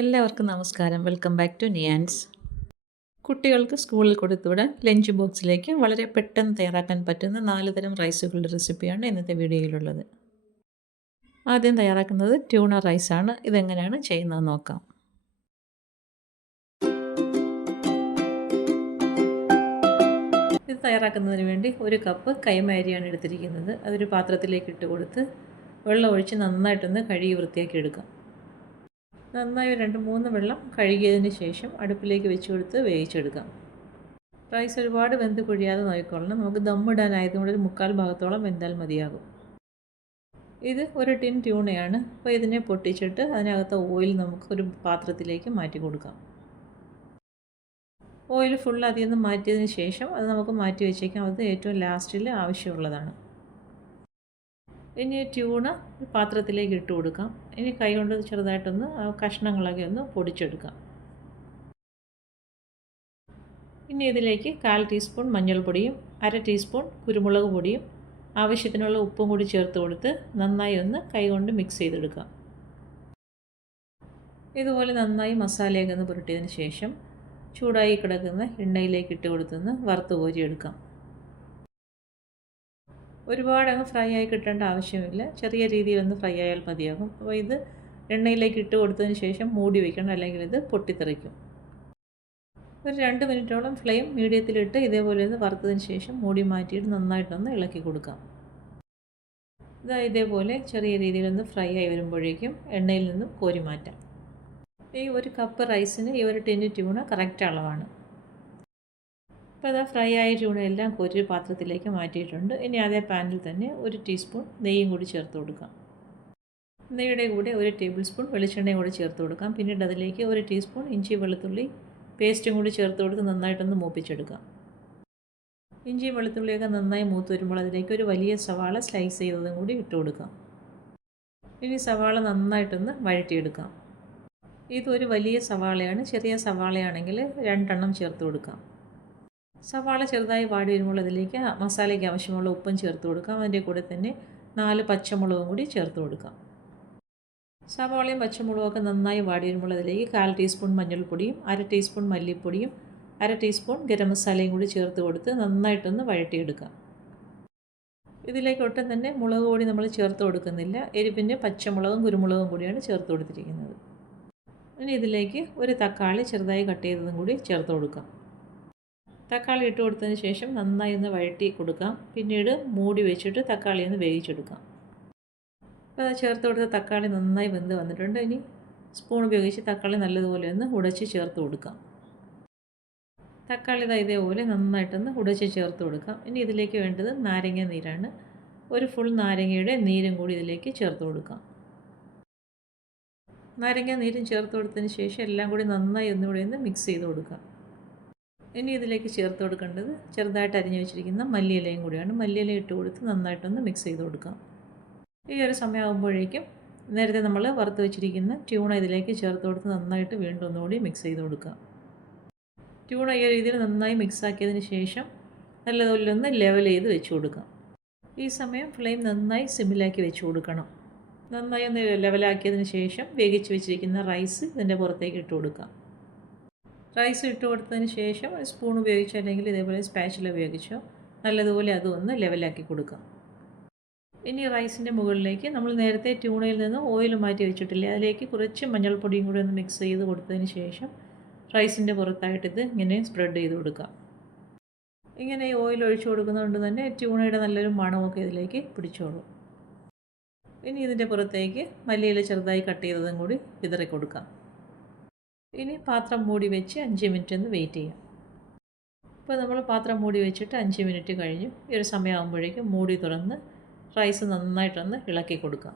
എല്ലാവർക്കും നമസ്കാരം. Welcome back to Niyans. കുട്ടികൾക്ക് സ്കൂളിൽ കൊടുത്തുവിടാൻ ലഞ്ച് ബോക്സിലേക്ക് വളരെ പെട്ടെന്ന് തയ്യാറാക്കാൻ പറ്റുന്ന 4 തരം റൈസുകളുടെ റെസിപ്പിയാണ് ഇന്നത്തെ വീഡിയോയിലുള്ളത്. ആദ്യം തയ്യാറാക്കുന്നത് ട്യൂണ റൈസാണ്. ഇതെങ്ങനെയാണ് ചെയ്യുന്നത് നോക്കാം. ഇത് തയ്യാറാക്കുന്നതിന് വേണ്ടി 1 കപ്പ് കൈമ അരിയാണ് എടുത്തിരിക്കുന്നത്. അതൊരു പാത്രത്തിലേക്ക് ഇട്ട് കൊടുത്ത് വെള്ളം ഒഴിച്ച് നന്നായിട്ടൊന്ന് കഴുകി വൃത്തിയാക്കി എടുക്കാം. നന്നായി 2-3 വെള്ളം കഴുകിയതിന് ശേഷം അടുപ്പിലേക്ക് വെച്ച് കൊടുത്ത് വേവിച്ചെടുക്കാം. റൈസ് ഒരുപാട് വെന്ത് കുഴിയാതെ നോക്കിക്കൊള്ളണം. നമുക്ക് ദമ്മിടാനായതുകൊണ്ട് ഒരു 3/4 ഭാഗത്തോളം വെന്താൽ മതിയാകും. ഇത് ഒരു ടിൻ ട്യൂണയാണ്. അപ്പോൾ ഇതിനെ പൊട്ടിച്ചിട്ട് അതിനകത്ത് ഓയിൽ നമുക്ക് ഒരു പാത്രത്തിലേക്ക് മാറ്റി കൊടുക്കാം. ഓയിൽ ഫുൾ അതിൽ നിന്ന് മാറ്റിയതിന് ശേഷം അത് നമുക്ക് മാറ്റി വെച്ചേക്കാം. അത് ഏറ്റവും ലാസ്റ്റിൽ ആവശ്യമുള്ളതാണ്. ഇനി ട്യൂണ പാത്രത്തിലേക്ക് ഇട്ട് കൊടുക്കാം. ഇനി കൈ കൊണ്ട് ചെറുതായിട്ടൊന്ന് കഷ്ണങ്ങളൊക്കെ ഒന്ന് പൊടിച്ചെടുക്കാം. ഇനി ഇതിലേക്ക് 1/4 ടീസ്പൂൺ മഞ്ഞൾപ്പൊടിയും 1/2 ടീസ്പൂൺ കുരുമുളക് പൊടിയും ആവശ്യത്തിനുള്ള ഉപ്പും കൂടി ചേർത്ത് കൊടുത്ത് നന്നായി ഒന്ന് കൈ കൊണ്ട് മിക്സ് ചെയ്തെടുക്കാം. ഇതുപോലെ നന്നായി മസാലയൊക്കെ ഒന്ന് പുരട്ടിയതിന് ശേഷം ചൂടായി കിടക്കുന്ന എണ്ണയിലേക്ക് ഇട്ട് കൊടുത്തൊന്ന് വറുത്ത് കോരിയെടുക്കാം. ഒരുപാട് അങ്ങ് ഫ്രൈ ആയി കിട്ടേണ്ട ആവശ്യമില്ല. ചെറിയ രീതിയിലൊന്ന് ഫ്രൈ ആയാൽ മതിയാകും. അപ്പോൾ ഇത് എണ്ണയിലേക്ക് ഇട്ട് കൊടുത്തതിന് ശേഷം മൂടി വയ്ക്കണം, അല്ലെങ്കിൽ ഇത് പൊട്ടിത്തെറിക്കും. ഒരു 2 മിനിറ്റോളം ഫ്ലെയിം മീഡിയത്തിലിട്ട് ഇതേപോലെ ഒന്ന് വറുത്തതിന് ശേഷം മൂടി മാറ്റിയിട്ട് നന്നായിട്ടൊന്ന് ഇളക്കി കൊടുക്കാം. ഇതേപോലെ ചെറിയ രീതിയിലൊന്ന് ഫ്രൈ ആയി വരുമ്പോഴേക്കും എണ്ണയിൽ നിന്നും കോരി മാറ്റാം. ഈ 1 കപ്പ് റൈസിന് ഈ 1 ടിന്ന് ട്യൂണ കറക്റ്റ് അളവാണ്. അപ്പോൾ അത് ഫ്രൈ ആയ ട്യൂണയെല്ലാം കോരി പാത്രത്തിലേക്ക് മാറ്റിയിട്ടുണ്ട്. ഇനി അതേ പാനിൽ തന്നെ 1 ടീസ്പൂൺ നെയ്യും കൂടി ചേർത്ത് കൊടുക്കാം. നെയ്യുടെ കൂടെ 1 ടേബിൾ സ്പൂൺ വെളിച്ചെണ്ണയും കൂടി ചേർത്ത് കൊടുക്കാം. പിന്നീട് അതിലേക്ക് 1 ടീസ്പൂൺ ഇഞ്ചി വെളുത്തുള്ളി പേസ്റ്റും കൂടി ചേർത്ത് കൊടുത്ത് നന്നായിട്ടൊന്ന് മൂപ്പിച്ചെടുക്കാം. ഇഞ്ചിയും വെളുത്തുള്ളിയൊക്കെ നന്നായി മൂത്ത് വരുമ്പോൾ അതിലേക്ക് ഒരു വലിയ സവാള സ്ലൈസ് ചെയ്തതും കൂടി ഇട്ട് കൊടുക്കാം. ഇനി സവാള നന്നായിട്ടൊന്ന് വഴറ്റിയെടുക്കാം. ഇതൊരു വലിയ സവാളയാണ്. ചെറിയ സവാളയാണെങ്കിൽ 2 എണ്ണം ചേർത്ത് കൊടുക്കാം. സവാള ചെറുതായി വാടി വരുമ്പോൾ അതിലേക്ക് മസാലയ്ക്ക് ആവശ്യമുള്ള ഉപ്പും ചേർത്ത് കൊടുക്കാം. അതിൻ്റെ കൂടെ തന്നെ 4 പച്ചമുളകും കൂടി ചേർത്ത് കൊടുക്കാം. സവാളയും പച്ചമുളകും ഒക്കെ നന്നായി വാടി വരുമ്പോൾ അതിലേക്ക് 1/4 ടീസ്പൂൺ മഞ്ഞൾപ്പൊടിയും 1/2 ടീസ്പൂൺ മല്ലിപ്പൊടിയും 1/2 ടീസ്പൂൺ ഗരം മസാലയും കൂടി ചേർത്ത് കൊടുത്ത് നന്നായിട്ടൊന്ന് വഴറ്റിയെടുക്കാം. ഇതിലേക്ക് ഒട്ടും തന്നെ മുളക് പൊടി നമ്മൾ ചേർത്ത് കൊടുക്കുന്നില്ല. എരിവിന് പച്ചമുളകും കുരുമുളകും കൂടിയാണ് ചേർത്ത് കൊടുത്തിരിക്കുന്നത്. ഇനി ഇതിലേക്ക് 1 തക്കാളി ചെറുതായി കട്ട് ചെയ്തതും കൂടി ചേർത്ത് കൊടുക്കാം. തക്കാളി ഇട്ട് കൊടുത്തതിന് ശേഷം നന്നായി ഒന്ന് വഴറ്റി കൊടുക്കാം. പിന്നീട് മൂടി വെച്ചിട്ട് തക്കാളി ഒന്ന് വേവിച്ചെടുക്കാം. അപ്പോൾ അത് ചേർത്ത് കൊടുത്ത തക്കാളി നന്നായി വെന്ത് വന്നിട്ടുണ്ട്. ഇനി സ്പൂൺ ഉപയോഗിച്ച് തക്കാളി നല്ലതുപോലെ ഒന്ന് ഉടച്ച് ചേർത്ത് കൊടുക്കാം. തക്കാളി ഇതേപോലെ നന്നായിട്ടൊന്ന് ഉടച്ച് ചേർത്ത് കൊടുക്കാം. ഇനി ഇതിലേക്ക് വേണ്ടത് നാരങ്ങ നീരാണ്. ഒരു ഫുൾ നാരങ്ങയുടെ നീരും കൂടി ഇതിലേക്ക് ചേർത്ത് കൊടുക്കാം. നാരങ്ങ നീരും ചേർത്ത് കൊടുത്തതിന് ശേഷം എല്ലാം കൂടി നന്നായി ഒന്നുകൂടി ഒന്ന് മിക്സ് ചെയ്ത് കൊടുക്കാം. ഇനി ഇതിലേക്ക് ചേർത്ത് കൊടുക്കേണ്ടത് ചെറുതായിട്ട് അരിഞ്ഞു വെച്ചിരിക്കുന്ന മല്ലിയിലയും കൂടിയാണ്. മല്ലിയില ഇട്ട് കൊടുത്ത് നന്നായിട്ടൊന്ന് മിക്സ് ചെയ്ത് കൊടുക്കാം. ഈ ഒരു സമയമാകുമ്പോഴേക്കും നേരത്തെ നമ്മൾ വറുത്ത് വെച്ചിരിക്കുന്ന ട്യൂണ ഇതിലേക്ക് ചേർത്ത് കൊടുത്ത് നന്നായിട്ട് വീണ്ടും ഒന്നുകൂടി മിക്സ് ചെയ്ത് കൊടുക്കാം. ട്യൂണ ഈ രീതിയിൽ നന്നായി മിക്സ് ആക്കിയതിന് ശേഷം നല്ലതുപോലെ ഒന്ന് ലെവൽ ചെയ്ത് വെച്ച് കൊടുക്കാം. ഈ സമയം ഫ്ലെയിം നന്നായി സിമ്മിലാക്കി വെച്ച് കൊടുക്കണം. നന്നായി ഒന്ന് ലെവലാക്കിയതിന് ശേഷം വേവിച്ച് വെച്ചിരിക്കുന്ന റൈസ് ഇതിൻ്റെ പുറത്തേക്ക് ഇട്ട് കൊടുക്കാം. റൈസ് ഇട്ട് കൊടുത്തതിന് ശേഷം സ്പൂൺ ഉപയോഗിച്ചോ അല്ലെങ്കിൽ ഇതേപോലെ സ്പാച്ചില ഉപയോഗിച്ചോ നല്ലതുപോലെ അതൊന്ന് ലെവലാക്കി കൊടുക്കാം. ഇനി റൈസിൻ്റെ മുകളിലേക്ക് നമ്മൾ നേരത്തെ ട്യൂണയിൽ നിന്ന് ഓയിൽ മാറ്റി വെച്ചിട്ടില്ലേ, അതിലേക്ക് കുറച്ച് മഞ്ഞൾപ്പൊടിയും കൂടി ഒന്ന് മിക്സ് ചെയ്ത് കൊടുത്തതിന് ശേഷം റൈസിൻ്റെ പുറത്തായിട്ടിത് ഇങ്ങനെ സ്പ്രെഡ് ചെയ്ത് കൊടുക്കാം. ഇങ്ങനെ ഓയിൽ ഒഴിച്ചു കൊടുക്കുന്നതുകൊണ്ട് തന്നെ ട്യൂണയുടെ നല്ലൊരു മണമൊക്കെ ഇതിലേക്ക് പിടിച്ചോളും. ഇനി ഇതിൻ്റെ പുറത്തേക്ക് മല്ലിയില ചെറുതായി കട്ട് ചെയ്തതും കൂടി വിതറി കൊടുക്കാം. ഇനി പാത്രം മൂടി വെച്ച് 5 മിനിറ്റ് ഒന്ന് വെയിറ്റ് ചെയ്യാം. ഇപ്പോൾ നമ്മൾ പാത്രം മൂടി വെച്ചിട്ട് 5 മിനിറ്റ് കഴിഞ്ഞു. ഈ ഒരു സമയമാകുമ്പോഴേക്കും മൂടി തുറന്ന് റൈസ് നന്നായിട്ടൊന്ന് ഇളക്കി കൊടുക്കാം.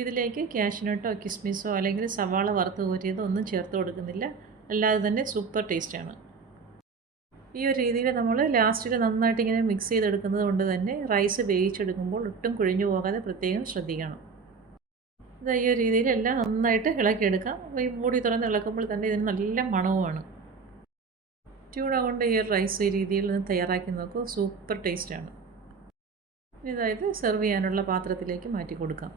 ഇതിലേക്ക് കാഷ്നട്ടോ കിസ്മിസോ അല്ലെങ്കിൽ സവാള വറുത്ത് കോരിയതോ ഒന്നും ചേർത്ത് കൊടുക്കുന്നില്ല. അല്ലാതെ തന്നെ സൂപ്പർ ടേസ്റ്റാണ്. ഈ ഒരു രീതിയിൽ നമ്മൾ ലാസ്റ്റിൽ നന്നായിട്ട് ഇങ്ങനെ മിക്സ് ചെയ്തെടുക്കുന്നത് കൊണ്ട് തന്നെ റൈസ് വേവിച്ചെടുക്കുമ്പോൾ ഒട്ടും കുഴിഞ്ഞു പോകാതെ പ്രത്യേകം ശ്രദ്ധിക്കണം. ഈ ഒരു രീതിയിൽ എല്ലാം നന്നായിട്ട് ഇളക്കിയെടുക്കാം. അപ്പോൾ ഈ മൂടി തുറന്ന് ഇളക്കുമ്പോൾ തന്നെ ഇതിന് നല്ല മണവുമാണ്. ട്യൂണ കൊണ്ട് ഈ റൈസ് ഈ രീതിയിൽ ഒന്ന് തയ്യാറാക്കി നോക്കൂ, സൂപ്പർ ടേസ്റ്റാണ്. ഇതായത് സെർവ് ചെയ്യാനുള്ള പാത്രത്തിലേക്ക് മാറ്റി കൊടുക്കാം.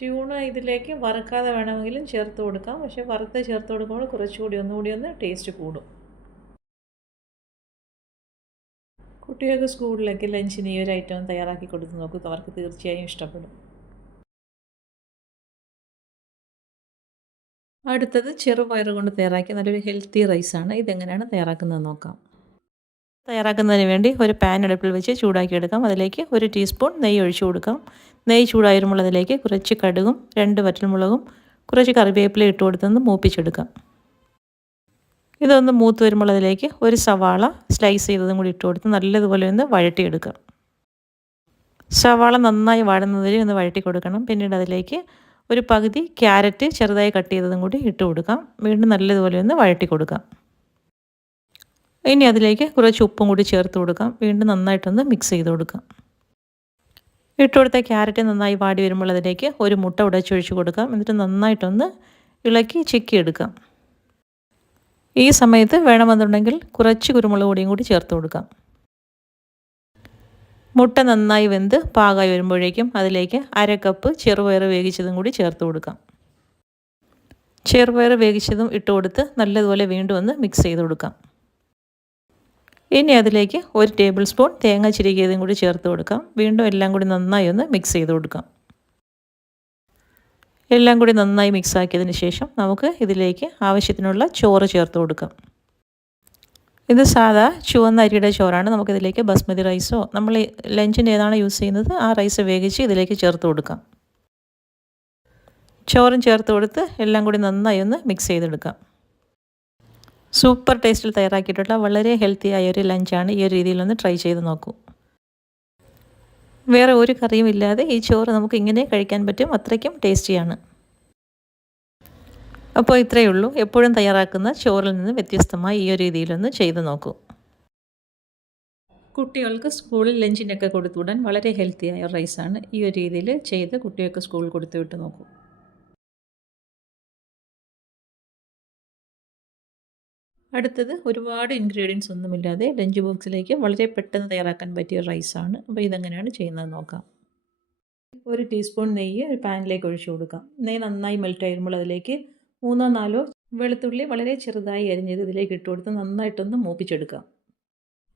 ട്യൂണ ഇതിലേക്ക് വറുക്കാതെ വേണമെങ്കിലും ചേർത്ത് കൊടുക്കാം, പക്ഷേ വറുത്ത് ചേർത്ത് കൊടുക്കുമ്പോൾ കുറച്ചുകൂടി ഒന്നുകൂടി ഒന്ന് ടേസ്റ്റ് കൂടും. കുട്ടികൾക്ക് സ്കൂളിലേക്ക് ലഞ്ചിന് ഈ ഒരു ഐറ്റം തയ്യാറാക്കി കൊടുത്ത് നോക്കും, അവർക്ക് തീർച്ചയായും ഇഷ്ടപ്പെടും. അടുത്തത് ചെറുപയർ കൊണ്ട് തയ്യാറാക്കിയ നല്ലൊരു ഹെൽത്തി റൈസാണ്. ഇതെങ്ങനെയാണ് തയ്യാറാക്കുന്നത് നോക്കാം. തയ്യാറാക്കുന്നതിന് വേണ്ടി ഒരു പാൻ അടുപ്പിൽ വെച്ച് ചൂടാക്കി എടുക്കാം. അതിലേക്ക് 1 ടീസ്പൂൺ നെയ്യ് ഒഴിച്ചു കൊടുക്കാം. നെയ്യ് ചൂടായി വരുമ്പോൾ അതിലേക്ക് കുറച്ച് കടുകും 2 വറ്റൽമുളകും കുറച്ച് കറിവേപ്പില ഇട്ട് കൊടുത്തൊന്ന് മൂപ്പിച്ചെടുക്കാം. ഇതൊന്ന് മൂത്ത് വരുമ്പോൾ അതിലേക്ക് ഒരു സവാള സ്ലൈസ് ചെയ്തതും കൂടി ഇട്ട് കൊടുത്ത് നല്ലതുപോലെ ഒന്ന് വഴറ്റിയെടുക്കാം. സവാള നന്നായി വാടുന്നതിൽ ഒന്ന് വഴറ്റി കൊടുക്കണം. പിന്നീട് അതിലേക്ക് ഒരു പകുതി ക്യാരറ്റ് ചെറുതായി കട്ട് ചെയ്തതും കൂടി ഇട്ട് കൊടുക്കാം. വീണ്ടും നല്ലതുപോലെ ഒന്ന് വഴറ്റി കൊടുക്കാം. ഇനി അതിലേക്ക് കുറച്ച് ഉപ്പും കൂടി ചേർത്ത് കൊടുക്കാം. വീണ്ടും നന്നായിട്ടൊന്ന് മിക്സ് ചെയ്ത് കൊടുക്കാം. ഇട്ട് കൊടുത്ത ക്യാരറ്റ് നന്നായി വാടി വരുമ്പോൾ അതിലേക്ക് ഒരു മുട്ട ഉടച്ചൊഴിച്ച് കൊടുക്കാം. എന്നിട്ട് നന്നായിട്ടൊന്ന് ഇളക്കി ചിക്കിയെടുക്കാം. ഈ സമയത്ത് വേണമെന്നുണ്ടെങ്കിൽ കുറച്ച് കുരുമുളക് പൊടിയും കൂടി ചേർത്ത് കൊടുക്കാം. മുട്ട നന്നായി വെന്ത് പാകമായി വരുമ്പോഴേക്കും അതിലേക്ക് 1/2 കപ്പ് ചെറുപയർ വേവിച്ചതും കൂടി ചേർത്ത് കൊടുക്കാം. ചെറുപയർ വേവിച്ചതും ഇട്ട് കൊടുത്ത് നല്ലതുപോലെ വീണ്ടും ഒന്ന് മിക്സ് ചെയ്ത് കൊടുക്കാം. ഇനി അതിലേക്ക് 1 ടേബിൾ സ്പൂൺ തേങ്ങ ചിരകിയതും കൂടി ചേർത്ത് കൊടുക്കാം. വീണ്ടും എല്ലാം കൂടി നന്നായി ഒന്ന് മിക്സ് ചെയ്ത് കൊടുക്കാം. എല്ലാം കൂടി നന്നായി മിക്സ് ആക്കിയതിന് ശേഷം നമുക്ക് ഇതിലേക്ക് ആവശ്യത്തിനുള്ള ചോറ് ചേർത്ത് കൊടുക്കാം. ഇത് സാധാ ചുവന്ന അരിയുടെ ചോറാണ്. നമുക്കിതിലേക്ക് ബസ്മതി റൈസോ നമ്മൾ ലഞ്ചിന് ഏതാണ് യൂസ് ചെയ്യുന്നത് ആ റൈസ് വേവിച്ച് ഇതിലേക്ക് ചേർത്ത് കൊടുക്കാം. ചോറും ചേർത്ത് കൊടുത്ത് എല്ലാം കൂടി നന്നായി ഒന്ന് മിക്സ് ചെയ്തെടുക്കാം. സൂപ്പർ ടേസ്റ്റിൽ തയ്യാറാക്കിയിട്ടുള്ള വളരെ ഹെൽത്തി ആയ ഒരു ലഞ്ചാണ്. ഈ ഒരു രീതിയിലൊന്ന് ട്രൈ ചെയ്ത് നോക്കൂ. വേറെ ഒരു കറിയും ഇല്ലാതെ ഈ ചോറ് നമുക്ക് ഇങ്ങനെ കഴിക്കാൻ പറ്റും, അത്രയ്ക്കും ടേസ്റ്റിയാണ്. അപ്പോൾ ഇത്രയേ ഉള്ളൂ. എപ്പോഴും തയ്യാറാക്കുന്ന ചോറിൽ നിന്ന് വ്യത്യസ്തമായി ഈ ഒരു രീതിയിലൊന്ന് ചെയ്ത് നോക്കൂ. കുട്ടികൾക്ക് സ്കൂളിൽ ലഞ്ചിനൊക്കെ കൊടുത്തുവിടാൻ വളരെ ഹെൽത്തിയായ റൈസാണ്. ഈ ഒരു രീതിയിൽ ചെയ്ത് കുട്ടികൾക്ക് സ്കൂളിൽ കൊടുത്തു വിട്ട് നോക്കൂ. അടുത്തത് ഒരുപാട് ഇൻഗ്രീഡിയൻസ് ഒന്നുമില്ലാതെ ലഞ്ച് ബോക്സിലേക്ക് വളരെ പെട്ടെന്ന് തയ്യാറാക്കാൻ പറ്റിയ റൈസാണ്. അപ്പോൾ ഇതെങ്ങനെയാണ് ചെയ്യുന്നത് നോക്കാം. 1 ടീസ്പൂൺ നെയ്യ് ഒരു പാനിലേക്ക് ഒഴിച്ചു കൊടുക്കാം. നെയ്യ് നന്നായി മെൽറ്റ് ആയിരുമ്പോൾ അതിലേക്ക് 3-4 വെളുത്തുള്ളി വളരെ ചെറുതായി അരിഞ്ഞത് ഇതിലേക്ക് ഇട്ട് കൊടുത്ത് നന്നായിട്ടൊന്ന് മൂപ്പിച്ചെടുക്കാം.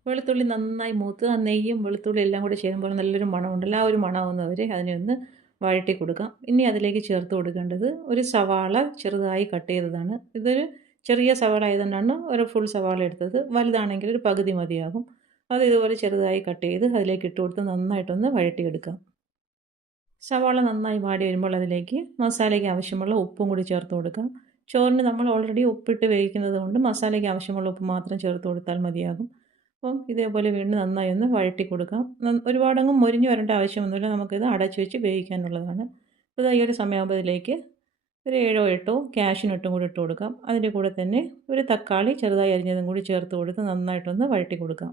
വെളുത്തുള്ളി നന്നായി മൂത്ത് ആ നെയ്യും വെളുത്തുള്ളി എല്ലാം കൂടി ചേരുമ്പോൾ നല്ലൊരു മണമുണ്ടല്ലോ, ആ ഒരു മണമാവുന്നവരെ അതിനെ ഒന്ന് വഴറ്റി കൊടുക്കാം. ഇനി അതിലേക്ക് ചേർത്ത് കൊടുക്കേണ്ടത് ഒരു സവാള ചെറുതായി കട്ട് ചെയ്തതാണ്. ഇതൊരു ചെറിയ സവാള ആയതുകൊണ്ടാണ് ഒരു ഫുൾ സവാള എടുത്തത്. വലുതാണെങ്കിൽ ഒരു പകുതി മതിയാകും. അത് ഇതുപോലെ ചെറുതായി കട്ട് ചെയ്ത് അതിലേക്ക് ഇട്ട് കൊടുത്ത് നന്നായിട്ടൊന്ന് വഴറ്റിയെടുക്കാം. സവാള നന്നായി വാടി വരുമ്പോൾ അതിലേക്ക് മസാലയ്ക്ക് ആവശ്യമുള്ള ഉപ്പും കൂടി ചേർത്ത് കൊടുക്കാം. ചോറിന് നമ്മൾ ഓൾറെഡി ഉപ്പിട്ട് വേവിക്കുന്നത് കൊണ്ട് മസാലയ്ക്ക് ആവശ്യമുള്ള ഉപ്പ് മാത്രം ചേർത്ത് കൊടുത്താൽ മതിയാകും. അപ്പം ഇതേപോലെ വീണ്ടും നന്നായി ഒന്ന് വഴറ്റി കൊടുക്കാം. ഒരുപാടങ്ങ് മൊരിഞ്ഞ് വരേണ്ട ആവശ്യമൊന്നുമില്ല, നമുക്കിത് അടച്ചു വെച്ച് വേവിക്കാനുള്ളതാണ്. അപ്പോൾ ഈ ഒരു സമയമാകുമ്പോൾ ഇതിലേക്ക് ഒരു 7-8 കാഷ്യൂനട്ടും കൂടി ഇട്ട് കൊടുക്കാം. അതിൻ്റെ കൂടെ തന്നെ ഒരു തക്കാളി ചെറുതായി അരിഞ്ഞതും കൂടി ചേർത്ത് കൊടുത്ത് നന്നായിട്ടൊന്ന് വഴറ്റി കൊടുക്കാം.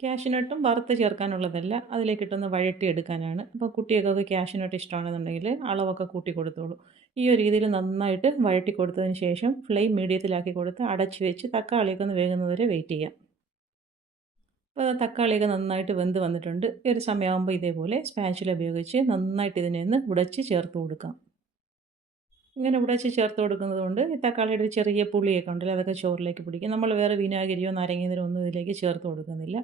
കാഷ്യൂനട്ടും വറുത്ത് ചേർക്കാനുള്ളതല്ല, അതിലേക്കിട്ടൊന്ന് വഴറ്റിയെടുക്കാനാണ്. അപ്പോൾ കുട്ടികൾക്കൊക്കെ കാഷ്യൂനട്ട് ഇഷ്ടമാണെന്നുണ്ടെങ്കിൽ അളവൊക്കെ കൂട്ടി കൊടുത്തോളൂ. ഈ ഒരു രീതിയിൽ നന്നായിട്ട് വഴറ്റി കൊടുത്തതിന് ശേഷം ഫ്ലെയിം മീഡിയത്തിലാക്കി കൊടുത്ത് അടച്ച് വെച്ച് തക്കാളിയൊക്കെ ഒന്ന് വേകുന്നതുവരെ വെയിറ്റ് ചെയ്യാം. അപ്പോൾ തക്കാളിയൊക്കെ നന്നായിട്ട് വെന്ത് വന്നിട്ടുണ്ട്. ഈ ഒരു സമയമാകുമ്പോൾ ഇതേപോലെ സ്പാച്ചുല ഉപയോഗിച്ച് നന്നായിട്ട് ഇതിനെ ഒന്ന് ഉടച്ച് ചേർത്ത് കൊടുക്കാം. ഇങ്ങനെ ഉടച്ച് ചേർത്ത് കൊടുക്കുന്നത് കൊണ്ട് ഈ തക്കാളിയുടെ ഒരു ചെറിയ പുളിയൊക്കെ ഉണ്ടല്ലോ, അതൊക്കെ ചോറിലേക്ക് പിടിക്കും. നമ്മൾ വേറെ വിനാഗിരിയോ നാരങ്ങയോ ഒന്നും ഇതിലേക്ക് ചേർത്ത് കൊടുക്കുന്നില്ല.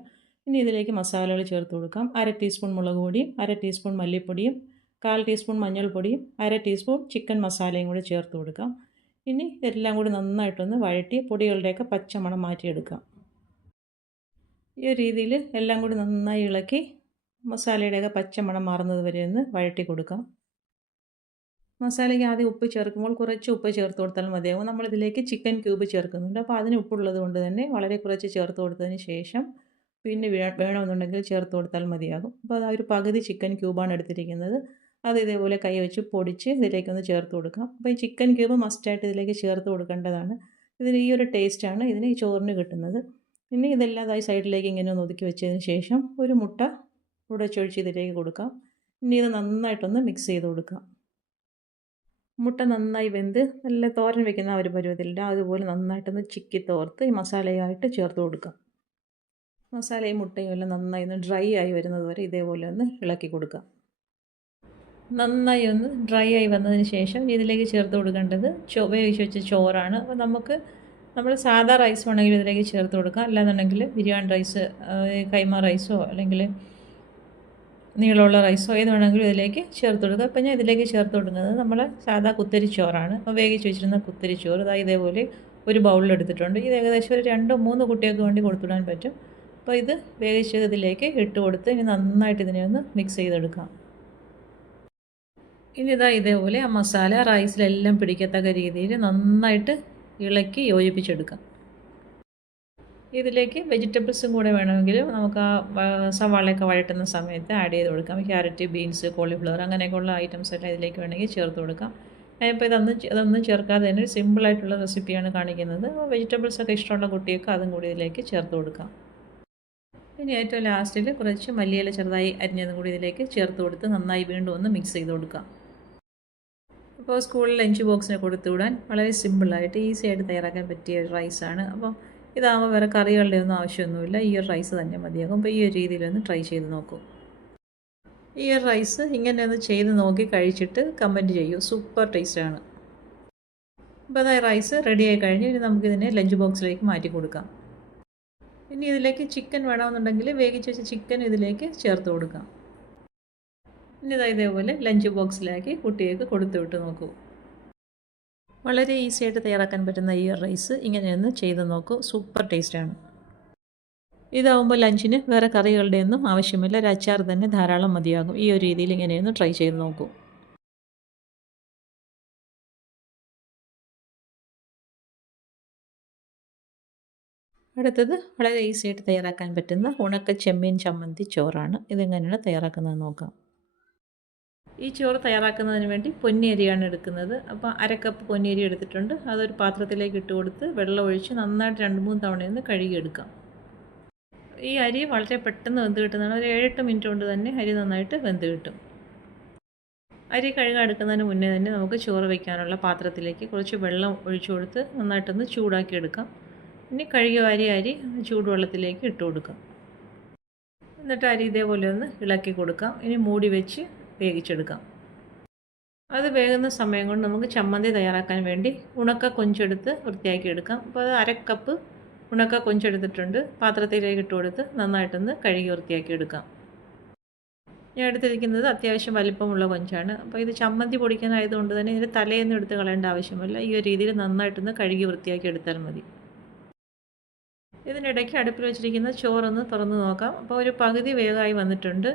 ഇനി ഇതിലേക്ക് മസാലകൾ ചേർത്ത് കൊടുക്കാം. 1/2 ടീസ്പൂൺ മുളക് പൊടിയും 1/2 ടീസ്പൂൺ മല്ലിപ്പൊടിയും 1/4 ടീസ്പൂൺ മഞ്ഞൾപ്പൊടിയും 1/2 ടീസ്പൂൺ ചിക്കൻ മസാലയും കൂടി ചേർത്ത് കൊടുക്കാം. ഇനി ഇതെല്ലാം കൂടി നന്നായിട്ടൊന്ന് വഴറ്റി പൊടികളുടെയൊക്കെ പച്ചമണം മാറ്റിയെടുക്കാം. ഈ ഒരു രീതിയിൽ എല്ലാം കൂടി നന്നായി ഇളക്കി മസാലയുടെയൊക്കെ പച്ചമണം മാറുന്നത് വരെ ഒന്ന് വഴറ്റി കൊടുക്കാം. മസാലയ്ക്ക് ആദ്യം ഉപ്പ് ചേർക്കുമ്പോൾ കുറച്ച് ഉപ്പ് ചേർത്ത് കൊടുത്താൽ മതിയാകും. നമ്മളിതിലേക്ക് ചിക്കൻ ക്യൂബ് ചേർക്കുന്നുണ്ട്. അപ്പോൾ അതിന് ഉപ്പുള്ളത് കൊണ്ട് തന്നെ വളരെ കുറച്ച് ചേർത്ത് കൊടുത്തതിന് ശേഷം പിന്നെ വേണമെന്നുണ്ടെങ്കിൽ ചേർത്ത് കൊടുത്താൽ മതിയാകും. അപ്പോൾ അത് ഒരു പകുതി ചിക്കൻ ക്യൂബാണ് എടുത്തിരിക്കുന്നത്. അത് ഇതേപോലെ കൈ വെച്ച് പൊടിച്ച് ഇതിലേക്കൊന്ന് ചേർത്ത് കൊടുക്കാം. അപ്പോൾ ഈ ചിക്കൻ ക്യൂബ് മസ്റ്റായിട്ട് ഇതിലേക്ക് ചേർത്ത് കൊടുക്കേണ്ടതാണ്. ഇതിന് ഈ ഒരു ടേസ്റ്റാണ് ഇതിന് ഈ ചോറിന് കിട്ടുന്നത്. ഇനി ഇതെല്ലാം സൈഡിലേക്ക് ഇങ്ങനെ ഒന്ന് ഒതുക്കി വെച്ചതിന് ശേഷം ഒരു മുട്ട ഉടച്ചൊഴിച്ച് ഇതിലേക്ക് കൊടുക്കാം. ഇനി ഇത് നന്നായിട്ടൊന്ന് മിക്സ് ചെയ്ത് കൊടുക്കാം. മുട്ട നന്നായി വെന്ത് നല്ല തോരൻ വെക്കുന്ന ആ ഒരു പരുവത്തിലില്ല, അതുപോലെ നന്നായിട്ടൊന്ന് ചിക്കി തോർത്ത് ഈ മസാലയായിട്ട് ചേർത്ത് കൊടുക്കാം. മസാലയും മുട്ടയും എല്ലാം നന്നായി ഒന്ന് ഡ്രൈ ആയി വരുന്നത് വരെ ഇതേപോലെ ഒന്ന് ഇളക്കി കൊടുക്കാം. നന്നായി ഒന്ന് ഡ്രൈ ആയി വന്നതിന് ശേഷം ഇതിലേക്ക് ചേർത്ത് കൊടുക്കേണ്ടത് വേവിച്ച് വെച്ച ചോറാണ്. അപ്പോൾ നമ്മൾ സാധാ റൈസ് വേണമെങ്കിൽ ഇതിലേക്ക് ചേർത്ത് കൊടുക്കാം. അല്ലാന്നുണ്ടെങ്കിൽ ബിരിയാണി റൈസ്, കൈമ റൈസോ അല്ലെങ്കിൽ നീളമുള്ള റൈസോ ഏത് വേണമെങ്കിലും ഇതിലേക്ക് ചേർത്ത് കൊടുക്കുക. അപ്പോൾ ഞാൻ ഇതിലേക്ക് ചേർത്ത് കൊടുക്കുന്നത് നമ്മൾ സാധാ കുത്തരി ചോറാണ്. അപ്പോൾ വേവിച്ച് വെച്ചിരുന്ന കുത്തരി ചോറ് ഇതേപോലെ ഒരു ബൗളിലെടുത്തിട്ടുണ്ട്. ഇത് ഏകദേശം ഒരു 2-3 കുട്ടികൾക്ക് വേണ്ടി കൊടുത്തുവിടാൻ പറ്റും. അപ്പോൾ ഇത് വേവിച്ചത് ഇതിലേക്ക് ഇട്ട് കൊടുത്ത് ഇനി നന്നായിട്ട് ഇതിനെ ഒന്ന് മിക്സ് ചെയ്തെടുക്കാം. ഇനി ഇതേപോലെ ആ മസാല റൈസിലെല്ലാം പിടിക്കത്തക്ക രീതിയിൽ നന്നായിട്ട് ഇളക്കി യോജിപ്പിച്ചെടുക്കാം. ഇതിലേക്ക് വെജിറ്റബിൾസും കൂടെ വേണമെങ്കിൽ നമുക്ക് ആ സവാളയൊക്കെ വഴറ്റുന്ന സമയത്ത് ആഡ് ചെയ്ത് കൊടുക്കാം. ക്യാരറ്റ്, ബീൻസ്, കോളിഫ്ലവർ അങ്ങനെയൊക്കെയുള്ള ഐറ്റംസ് എല്ലാം ഇതിലേക്ക് വേണമെങ്കിൽ ചേർത്ത് കൊടുക്കാം. ഞാനിപ്പോൾ അതൊന്നും ചേർക്കാതെ തന്നെ ഒരു സിമ്പിളായിട്ടുള്ള റെസിപ്പിയാണ് കാണിക്കുന്നത്. വെജിറ്റബിൾസൊക്കെ ഇഷ്ടമുള്ള കുട്ടികൾക്ക് അതും കൂടി ഇതിലേക്ക് ചേർത്ത് കൊടുക്കാം. ഇനി ഏറ്റവും ലാസ്റ്റിൽ കുറച്ച് മല്ലിയില ചെറുതായി അരിഞ്ഞതും കൂടി ഇതിലേക്ക് ചേർത്ത് കൊടുത്ത് നന്നായി വീണ്ടും ഒന്ന് മിക്സ് ചെയ്ത് കൊടുക്കാം. അപ്പോൾ സ്കൂളിൽ ലഞ്ച് ബോക്സിന് കൊടുത്തു വിടാൻ വളരെ സിമ്പിളായിട്ട് ഈസി ആയിട്ട് തയ്യാറാക്കാൻ പറ്റിയ ഒരു റൈസാണ്. അപ്പം ഇതാകുമ്പോൾ വേറെ കറികളുടെ ഒന്നും ആവശ്യമൊന്നുമില്ല. ഈ ഒരു റൈസ് തന്നെ മതിയാകും. അപ്പോൾ ഈ ഒരു രീതിയിലൊന്ന് ട്രൈ ചെയ്ത് നോക്കൂ. ഈ ഒരു റൈസ് ഇങ്ങനെ ഒന്ന് ചെയ്ത് നോക്കി കഴിച്ചിട്ട് കമൻറ്റ് ചെയ്യൂ. സൂപ്പർ ടേസ്റ്റാണ്. അപ്പോൾ റൈസ് റെഡിയായി കഴിഞ്ഞ് ഇനി നമുക്കിതിനെ ലഞ്ച് ബോക്സിലേക്ക് മാറ്റി കൊടുക്കാം. ഇനി ഇതിലേക്ക് ചിക്കൻ വേണമെന്നുണ്ടെങ്കിൽ വേവിച്ച് വെച്ച ചിക്കൻ ഇതിലേക്ക് ചേർത്ത് കൊടുക്കാം. ഇനി ഇതേപോലെ ലഞ്ച് ബോക്സിലാക്കി കുട്ടികൾക്ക് കൊടുത്തു വിട്ട് നോക്കൂ. വളരെ ഈസി ആയിട്ട് തയ്യാറാക്കാൻ പറ്റുന്ന ഈ റൈസ് ഇങ്ങനെയൊന്ന് ചെയ്ത് നോക്കൂ. സൂപ്പർ ടേസ്റ്റാണ്. ഇതാവുമ്പോൾ ലഞ്ചിന് വേറെ കറികളുടെ ഒന്നും ആവശ്യമില്ല. ഒരു അച്ചാർ തന്നെ ധാരാളം മതിയാകും. ഈ ഒരു രീതിയിൽ ഇങ്ങനെയൊന്ന് ട്രൈ ചെയ്ത് നോക്കൂ. അടുത്തത് വളരെ ഈസി ആയിട്ട് തയ്യാറാക്കാൻ പറ്റുന്ന ഉണക്ക ചെമ്മീൻ ചമ്മന്തി ചോറാണ്. ഇതെങ്ങനെയാണ് തയ്യാറാക്കുന്നത് നോക്കാം. ഈ ചോറ് തയ്യാറാക്കുന്നതിന് വേണ്ടി പൊന്നിയരിയാണ് എടുക്കുന്നത്. അപ്പോൾ 1/2 കപ്പ് പൊന്നിയരി എടുത്തിട്ടുണ്ട്. അതൊരു പാത്രത്തിലേക്ക് ഇട്ട് കൊടുത്ത് വെള്ളം ഒഴിച്ച് നന്നായിട്ട് 2-3 തവണയൊന്ന് കഴുകിയെടുക്കാം. ഈ അരി വളരെ പെട്ടെന്ന് വെന്ത് കിട്ടുന്നതാണ്. ഒരു 7-8 മിനിറ്റ് കൊണ്ട് തന്നെ അരി നന്നായിട്ട് വെന്ത് കിട്ടും. അരി കഴുകാൻ എടുക്കുന്നതിന് മുന്നേ തന്നെ നമുക്ക് ചോറ് വയ്ക്കാനുള്ള പാത്രത്തിലേക്ക് കുറച്ച് വെള്ളം ഒഴിച്ചു കൊടുത്ത് നന്നായിട്ടൊന്ന് ചൂടാക്കി എടുക്കാം. ഇനി കഴുകിയ അരി ചൂടുവെള്ളത്തിലേക്ക് ഇട്ട് കൊടുക്കാം. എന്നിട്ട് അരി ഇതേപോലെ ഒന്ന് ഇളക്കി കൊടുക്കാം. ഇനി മൂടി വെച്ച് വേവിച്ചെടുക്കാം. അത് വേകുന്ന സമയം കൊണ്ട് നമുക്ക് ചമ്മന്തി തയ്യാറാക്കാൻ വേണ്ടി ഉണക്ക കൊഞ്ചെടുത്ത് വൃത്തിയാക്കി എടുക്കാം. അപ്പോൾ അത് 1/2 കപ്പ് ഉണക്ക കൊഞ്ചെടുത്തിട്ടുണ്ട്. പാത്രത്തിലേക്ക് ഇട്ട് കൊടുത്ത് നന്നായിട്ടൊന്ന് കഴുകി വൃത്തിയാക്കി എടുക്കാം. ഞാൻ എടുത്തിരിക്കുന്നത് അത്യാവശ്യം വലിപ്പമുള്ള കൊഞ്ചാണ്. അപ്പോൾ ഇത് ചമ്മന്തി പൊടിക്കാനായതുകൊണ്ട് തന്നെ ഇതിന് തലയൊന്നും എടുത്ത് കളയേണ്ട ആവശ്യമില്ല. ഈ ഒരു രീതിയിൽ നന്നായിട്ടൊന്ന് കഴുകി വൃത്തിയാക്കി എടുത്താൽ മതി. ഇതിനിടയ്ക്ക് അടുപ്പിൽ വെച്ചിരിക്കുന്ന ചോറൊന്ന് തുറന്ന് നോക്കാം. അപ്പോൾ ഒരു പകുതി വേഗമായി വന്നിട്ടുണ്ട്.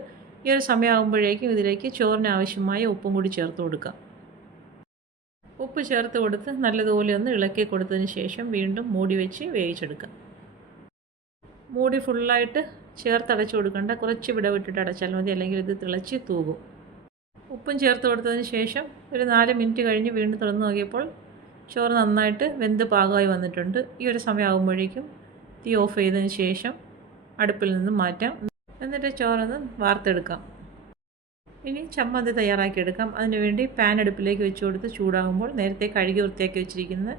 ഈ ഒരു സമയമാകുമ്പോഴേക്കും ഇതിലേക്ക് ചോറിന് ആവശ്യമായ ഉപ്പും കൂടി ചേർത്ത് കൊടുക്കാം. ഉപ്പ് ചേർത്ത് കൊടുത്ത് നല്ലതുപോലെ ഒന്ന് ഇളക്കി കൊടുത്തതിന് ശേഷം വീണ്ടും മൂടി വെച്ച് വേവിച്ചെടുക്കാം. മൂടി ഫുള്ളായിട്ട് ചേർത്തടച്ചു കൊടുക്കേണ്ട, കുറച്ച് വിടവിട്ടിട്ട് അടച്ചാൽ മതി, അല്ലെങ്കിൽ ഇത് തിളച്ച് തൂകും. ഉപ്പും ചേർത്ത് കൊടുത്തതിന് ശേഷം ഒരു 4 മിനിറ്റ് കഴിഞ്ഞ് വീണ്ടും തുറന്ന് നോക്കിയപ്പോൾ ചോറ് നന്നായിട്ട് വെന്ത് പാകമായി വന്നിട്ടുണ്ട്. ഈ ഒരു സമയമാകുമ്പോഴേക്കും തീ ഓഫ് ചെയ്തതിന് ശേഷം അടുപ്പിൽ നിന്ന് മാറ്റാം. എന്നിട്ട് ചോറൊന്ന് വാർത്തെടുക്കാം. ഇനി ചമ്മന്തി തയ്യാറാക്കിയെടുക്കാം. അതിനുവേണ്ടി പാൻ അടുപ്പിലേക്ക് വെച്ച് കൊടുത്ത് ചൂടാകുമ്പോൾ നേരത്തെ കഴുകി വൃത്തിയാക്കി വെച്ചിരിക്കുന്ന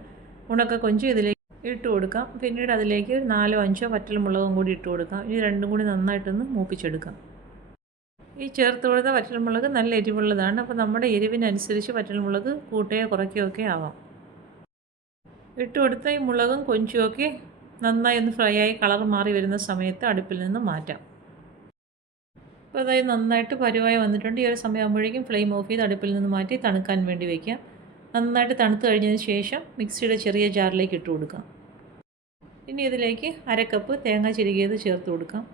ഉണക്ക കൊഞ്ച് ഇതിലേക്ക് ഇട്ട് കൊടുക്കാം. പിന്നീട് അതിലേക്ക് 4-5 വറ്റൽമുളകും കൂടി ഇട്ട് കൊടുക്കാം. ഇനി രണ്ടും കൂടി നന്നായിട്ടൊന്ന് മൂപ്പിച്ചെടുക്കാം. ഈ ചേർത്ത് കൊടുത്ത വറ്റൽമുളക് നല്ല എരിവുള്ളതാണ്. അപ്പോൾ നമ്മുടെ എരിവിനനുസരിച്ച് വറ്റൽമുളക് കൂട്ടുകയോ കുറയ്ക്കുകയോ ഒക്കെ ആവാം. ഇട്ട് കൊടുത്ത ഈ മുളകും കൊഞ്ചുമൊക്കെ നന്നായി ഒന്ന് ഫ്രൈ ആയി കളർ മാറി വരുന്ന സമയത്ത് അടുപ്പിൽ നിന്ന് മാറ്റാം. അപ്പോൾ അതായത് നന്നായിട്ട് പരുവായി വന്നിട്ടുണ്ട്. ഈ ഒരു സമയമാകുമ്പോഴേക്കും ഫ്ലെയിം ഓഫ് ചെയ്ത് അടുപ്പിൽ നിന്ന് മാറ്റി തണുക്കാൻ വേണ്ടി വയ്ക്കാം. നന്നായിട്ട് തണുത്ത് കഴിഞ്ഞതിന് ശേഷം മിക്സിയുടെ ചെറിയ ജാറിലേക്ക് ഇട്ട് കൊടുക്കാം. ഇനി ഇതിലേക്ക് 1/2 കപ്പ് തേങ്ങ ചിരകിയത് ചേർത്ത് കൊടുക്കാം.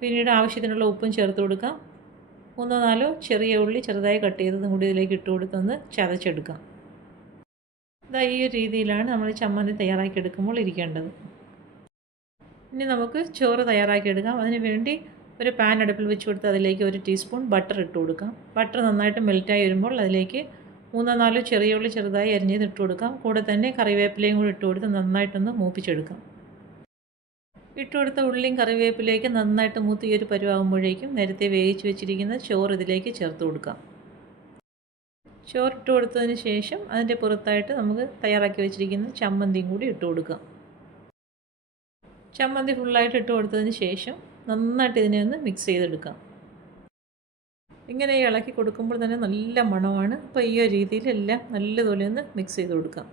പിന്നീട് ആവശ്യത്തിനുള്ള ഉപ്പും ചേർത്ത് കൊടുക്കാം. 3-4 ചെറിയ ഉള്ളി ചെറുതായി കട്ട് ചെയ്തതും കൂടി ഇതിലേക്ക് ഇട്ട് കൊടുത്തൊന്ന് ചതച്ചെടുക്കാം. ഈ ഒരു രീതിയിലാണ് നമ്മൾ ചമ്മന്തി തയ്യാറാക്കിയെടുക്കുമ്പോൾ ഇരിക്കേണ്ടത്. ഇനി നമുക്ക് ചോറ് തയ്യാറാക്കിയെടുക്കാം. അതിന് വേണ്ടി ഒരു പാൻ അടുപ്പിൽ വെച്ച് കൊടുത്ത് അതിലേക്ക് 1 ടീസ്പൂൺ ബട്ടർ ഇട്ട് കൊടുക്കാം. ബട്ടർ നന്നായിട്ട് മെൽറ്റായി വരുമ്പോൾ അതിലേക്ക് 3-4 ചെറിയ ഉള്ളി ചെറുതായി അരിഞ്ഞത് ഇട്ട് കൊടുക്കാം. കൂടെ തന്നെ കറിവേപ്പിലയും കൂടി ഇട്ട് കൊടുത്ത് നന്നായിട്ടൊന്ന് മൂപ്പിച്ചെടുക്കാം. ഇട്ട് കൊടുത്ത ഉള്ളിയും കറിവേപ്പിലേക്ക് നന്നായിട്ട് മൂത്ത് ഈ ഒരു പരുവാകുമ്പോഴേക്കും നേരത്തെ വേവിച്ച് വെച്ചിരിക്കുന്ന ചോറ് ഇതിലേക്ക് ചേർത്ത് കൊടുക്കാം. ചോറിട്ട് കൊടുത്തതിന് ശേഷം അതിൻ്റെ പുറത്തായിട്ട് നമുക്ക് തയ്യാറാക്കി വെച്ചിരിക്കുന്ന ചമ്മന്തിയും കൂടി ഇട്ട് കൊടുക്കാം. ചമ്മന്തി ഫുള്ളായിട്ട് ഇട്ട് കൊടുത്തതിന് ശേഷം നന്നായിട്ട് ഇതിനെ ഒന്ന് മിക്സ് ചെയ്തെടുക്കാം. ഇങ്ങനെ ഇളക്കി കൊടുക്കുമ്പോൾ തന്നെ നല്ല മണമാണ്. അപ്പോൾ ഈ ഒരു രീതിയിൽ എല്ലാം നല്ലതുപോലെ ഒന്ന് മിക്സ് ചെയ്ത് കൊടുക്കാം.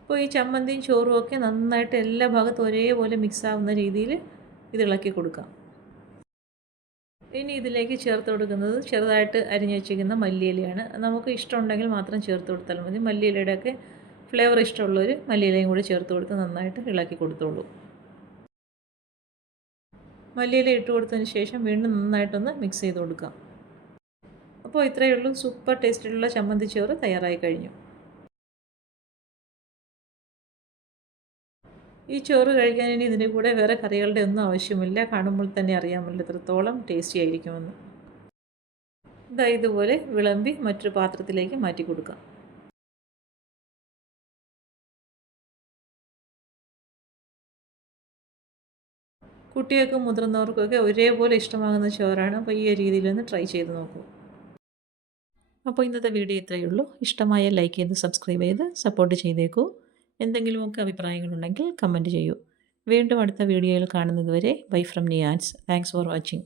അപ്പോൾ ഈ ചമ്മന്തിയും ചോറും ഒക്കെ നന്നായിട്ട് എല്ലാ ഭാഗത്തും ഒരേപോലെ മിക്സ് ആവുന്ന രീതിയിൽ ഇത് ഇളക്കി കൊടുക്കാം. ഇനി ഇതിലേക്ക് ചേർത്ത് കൊടുക്കുന്നത് ചെറുതായിട്ട് അരിഞ്ഞ് വെച്ചിരിക്കുന്ന മല്ലിയിലയാണ്. നമുക്ക് ഇഷ്ടമുണ്ടെങ്കിൽ മാത്രം ചേർത്ത് കൊടുത്താൽ മതി. മല്ലിയിലയുടെയൊക്കെ ഫ്ലേവർ ഇഷ്ടമുള്ളവർ മല്ലിയിലയും കൂടി ചേർത്ത് കൊടുത്ത് നന്നായിട്ട് ഇളക്കി കൊടുത്തോളൂ. മല്ലിയില ഇട്ട് കൊടുത്തതിന് ശേഷം വീണ്ടും നന്നായിട്ടൊന്ന് മിക്സ് ചെയ്ത് കൊടുക്കാം. അപ്പോൾ ഇത്രയേ ഉള്ളൂ, സൂപ്പർ ടേസ്റ്റിലുള്ള ചമ്മന്തി ചോറ് തയ്യാറായി കഴിഞ്ഞു. ഈ ചോറ് കഴിക്കാൻ ഇനി ഇതിൻ്റെ കൂടെ വേറെ കറികളുടെ ഒന്നും ആവശ്യമില്ല. കാണുമ്പോൾ തന്നെ അറിയാമല്ലോ എത്രത്തോളം ടേസ്റ്റി ആയിരിക്കുമെന്ന്. ഇതാ ഇതുപോലെ വിളമ്പി മറ്റൊരു പാത്രത്തിലേക്ക് മാറ്റി കൊടുക്കാം. കുട്ടികൾക്കും മുതിർന്നവർക്കൊക്കെ ഒരേപോലെ ഇഷ്ടമാകുന്ന ചോറാണ്. അപ്പോൾ ഈ രീതിയിലൊന്ന് ട്രൈ ചെയ്ത് നോക്കൂ. അപ്പോൾ ഇന്നത്തെ വീഡിയോ ഇത്രയേ ഉള്ളൂ. ഇഷ്ടമായ ലൈക്ക് ചെയ്ത് സബ്സ്ക്രൈബ് ചെയ്ത് സപ്പോർട്ട് ചെയ്തേക്കൂ. എന്തെങ്കിലുമൊക്കെ അഭിപ്രായങ്ങളുണ്ടെങ്കിൽ കമൻറ്റ് ചെയ്യൂ. വീണ്ടും അടുത്ത വീഡിയോയിൽ കാണുന്നത് വരെ bye from Niyans. Thanks for watching.